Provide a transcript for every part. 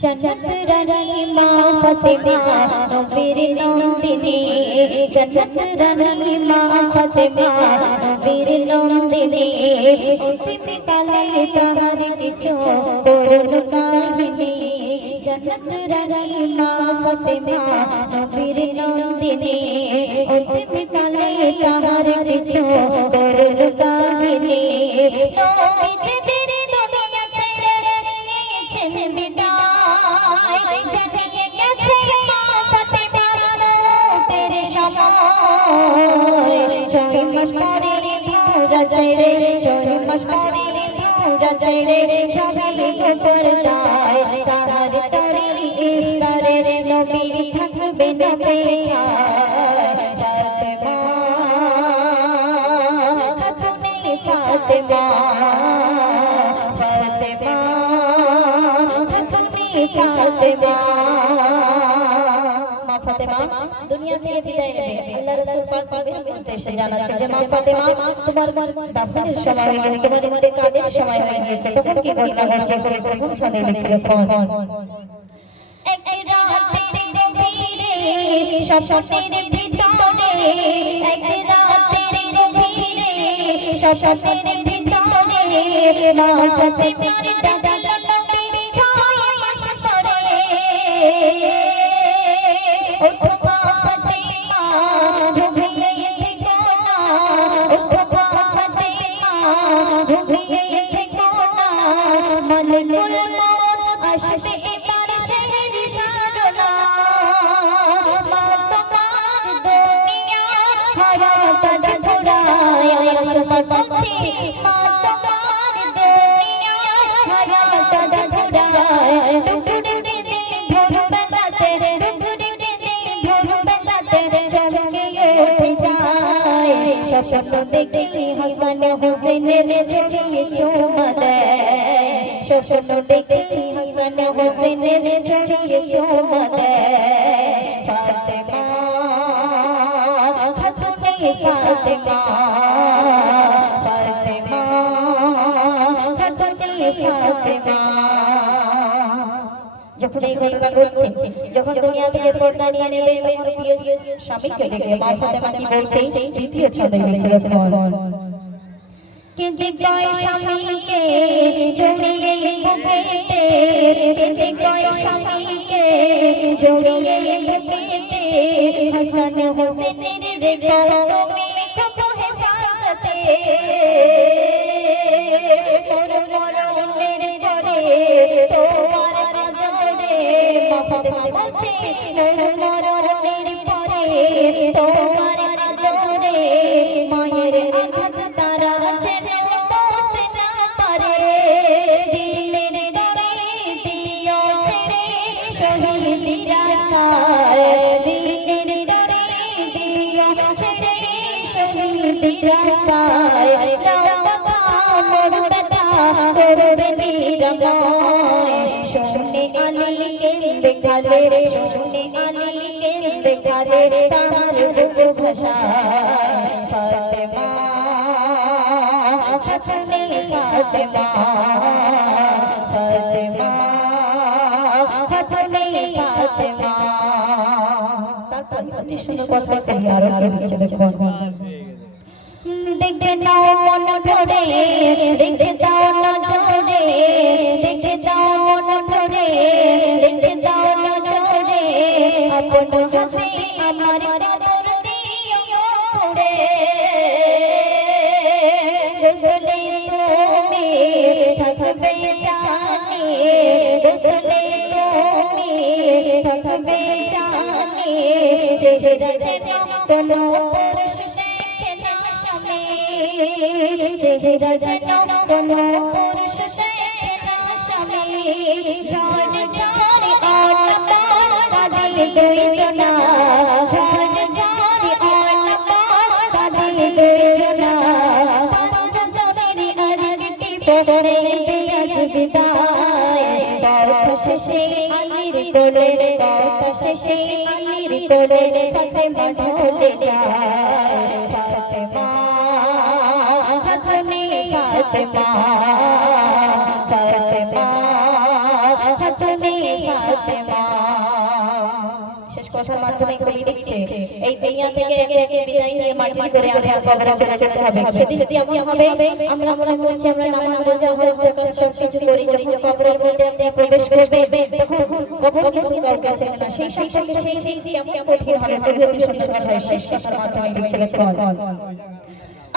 जन्नत रानी माँ फातिमा नबीर नंदिनी जन्नत रानी माँ फातिमा नबीर नंदिनी अंतिम काले ताहार किछु करल काहिनी जन्नत रानी माँ फातिमा नबीर नंदिनी अंतिम काले ताहार किछु करल काहिनी दुनिया থেকে বিদায় নেবে আল্লাহ রাসূল পাক পবিত্র গ্রন্থে এসে জানাচ্ছে যে মা ফাতেমা তোমার দাফনের সময় হয়ে গেছে তোমার ইন্তেকালের সময় হয়ে গিয়েছে তখন কি ঘটনা ঘটছে প্রথম ছন্দে লিখছিল কোন এক রাতের গভীরে স্বপ্নের ভিতরে এক রাতের গভীরে স্বপ্নের ভিতরে মা ফাতেমার ডাক নবী ছয় মাস পরে স্বপ্ন দেখে হাসান হোসেনের ঝরিয়ে চুমা দেয় স্বপ্ন দেখে হাসান হোসেনের ঝরিয়ে চুমা দেয় ফাতেমা খাতুনে ফাতেমা ফাতেমা খাতুনে ফাতেমা যখন এই ঘটনা ঘটছে যখন দুনিয়া থেকে পর্দা নিয়ে নেবে তখন প্রিয় স্বামীকে ডেকে মা ফাতেমা কি বলছে দ্বিতীয় ছন্দে লিখছিল কেঁদে কয় স্বামীকে জড়িয়ে বুকেতে কেঁদে কয় স্বামীকে জড়িয়ে বুকেতে হাসান হোসেনের রেখো তুমি কবু হেফাজতে মরণের পরে তোমার আদরে মা ফাতেমা বলছে মরণের পরে তোমার আদরে মায়ের আঘাত তারা যেন বুঝতে না পারে দিলের ডরে দিও ছেড়ে শহীদি রাস্তায় দিলের ডরে দিও ছেড়ে শহীদি রাস্তায় শুনে আলী কেঁদে কালে শুনে আলী কেঁদে কালে তাহার বুক ভাষায় ফাতেমা খাতুনে ফাতেমা ফাতেমা খাতুনে ফাতেমা তারপর অতি সুন্দর কথা কই আর লিখছে দেখো দেখতে নাও মন ভরে দেখতে দাও না ঝরে দেখতে দাও মন ভরে দেখতে দাও না ঝরে আপন হাতে আমার কবর দিও রে রসুলে তুমি থাকবে জানি রসুলে তুমি থাকবে জানি চেহারা যেন কোনো পুরুষ চেহারা যেন কোনো পুরুষ দেখে না স্বামী ঝড় ঝড় অন্নতা কাঁদে দুই জনা ঝড় ঝড় অন্নতা কাঁদে দুই জনা পাঁচ জনের আরেকটি পরে পেঁয়াজ বিদায় পথ শেষে আলীর কোলে পথ শেষে আলীর কোলে ফাতেমা ঢলে যায় ফাতেমা ফাতেমা ফাতেমা কথার মাধ্যমে কবি লিখছে এই দুনিয়া থেকে একে একে বিদায় নিয়ে মাটির করে আধার কবরে চলে যেতে হবে। সেদিন কেমন হবে? আমরা মনে করছি আমরা নামাজ রোজা হজ যাকাত সব কিছু করি, যখন কবরের মধ্যে আপনি প্রবেশ করবে তখন কবর কিন্তু কারো কাছে না। সেই সম্পর্কে সেই দিন কেমন কঠিন হবে কবি অতি সুন্দর কথায় শেষ কথার মাধ্যমে লিখছে লেখক।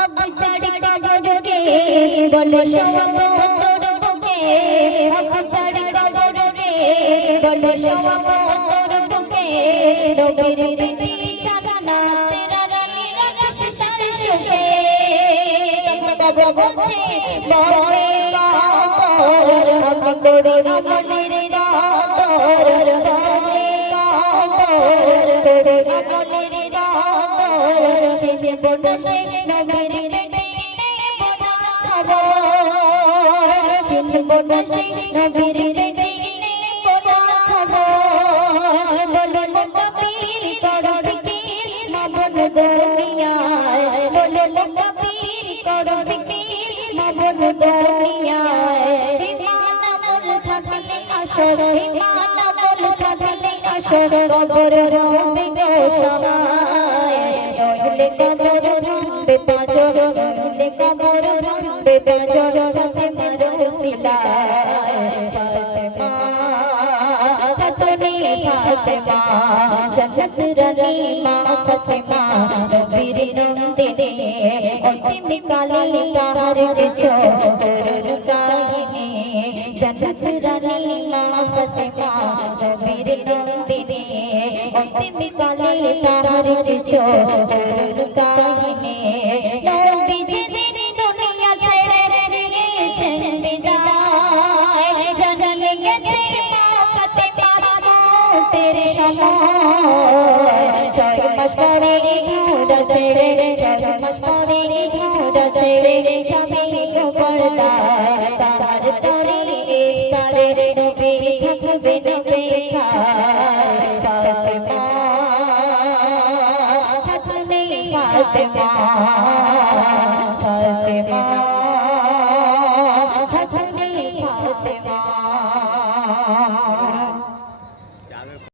अब चाड़ी कबर के बोलो शब तोर बुके, अब चाड़ी कबर के बोलो शब तोर बुके, नबीर बिटी जाना तेरा रानी रखश तार शुके। कबर बोलছে বড়ে কাতর আমি করি আমলের কাতর, বড়ে কাতর করি আমলের কাতর, ছেছে বনসে নবীর বিটি বনা খবর, ছেছে বনসে নবীর বিটি বনা খবর। বলো নবীর কর ফিকির মা বন দুনিয়ায়, বলো নবীর কর ফিকির মা বন দুনিয়ায়। ইমান আমল থাকলে আসর, ইমান আমল থাকলে আসর, কবর হবে গো সহায়, নইলে কবর ভাঙবে পাঁজর, নইলে কবর ভাঙবে পাঁজর। ফাতেমা রসিলায় ফাতেমা খাতুনে ফাতেমা, জান্নাত রানী মা ফাতেমা, নবীর নন্দিনী অন্তিম কালে তাহার কিছু করুণ কাহিনী। জান্নাত রানী মা ফাতেমা, নবীর নন্দিনী অন্তিম কালে তাহার কিছু করুণ কাহিনী। নবী যেদিন দুনিয়া ছেড়ে নিয়েছেন বিদায়, জানালে গেছে মা ফাতেমার মৌতের সময়। 6 মাস পরে ধরা ছেড়ে, 6 মাস পরে ধরা ছেড়ে যাবে গো পর্দায়, তাহার তরে ইফতারে নবী থাকবে না বেখায়। ফাতেমা খাতুনে ফাতেমা, ফাতেমা।